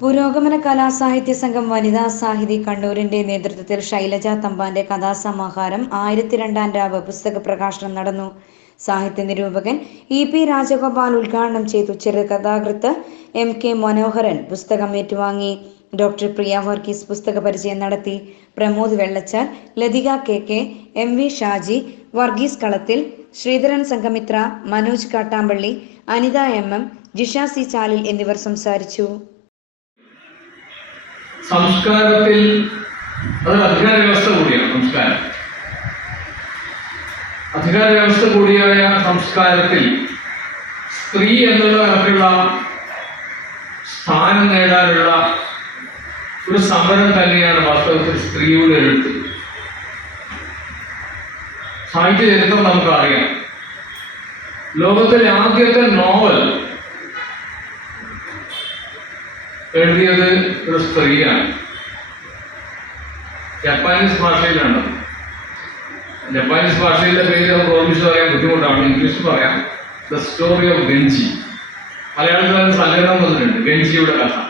പുരോഗമന കലാസാഹിത്യ സംഘം വനിതാ സാഹിതി കണ്ണൂരിന്റെ നേതൃത്വത്തിൽ ശൈലജ തമ്പാന്റെ കഥാസമാഹാരം ആയിരത്തി രണ്ടാം രാവ് പുസ്തക പ്രകാശനം നടന്നു. സാഹിത്യ നിരൂപകൻ ഇ പി രാജഗോപാൽ ഉദ്ഘാടനം ചെയ്തു. ചെറുകഥാകൃത്ത് എം കെ മനോഹരൻ പുസ്തകം ഏറ്റുവാങ്ങി. ഡോക്ടർ പ്രിയ വർഗീസ് പുസ്തക പരിചയം നടത്തി. Pramod Vellachal Lathika K K M V Shaji Varghese Kalathil Sreedharan Sanghamitra Manoj Kattampally Anitha M M Jisha C Chalil എന്നിവർ സംസാരിച്ചു. സംസ്കാരത്തിൽ അതൊരു അധികാര വ്യവസ്ഥ കൂടിയാണ് സംസ്കാരം. അധികാര വ്യവസ്ഥ കൂടിയായ സംസ്കാരത്തിൽ സ്ത്രീ എന്നുള്ള തരത്തിലുള്ള സ്ഥാനം നേടാനുള്ള ഒരു സമരം തന്നെയാണ് വാസ്തവത്തിൽ സ്ത്രീയുടെ എഴുത്ത്. സാഹിത്യ ചരിത്രം നമുക്കറിയാം. ലോകത്തിലെ ആദ്യത്തെ നോവൽ എഴുതിയത് ഒരു സ്ത്രീയാണ്. ജപ്പാനീസ് ഭാഷയിലാണ്. ജപ്പാനീസ് ഭാഷയിലെ പേര് നമുക്ക് ഓർമ്മിച്ച് പറയാൻ ബുദ്ധിമുട്ടാണ്. ഇംഗ്ലീഷ് പറയാം. ദ സ്റ്റോറി ഓഫ് ഗെഞ്ചി മലയാളത്തിൽ അതിന് വന്നിട്ടുണ്ട്. ഗെഞ്ചിയുടെ കഥ.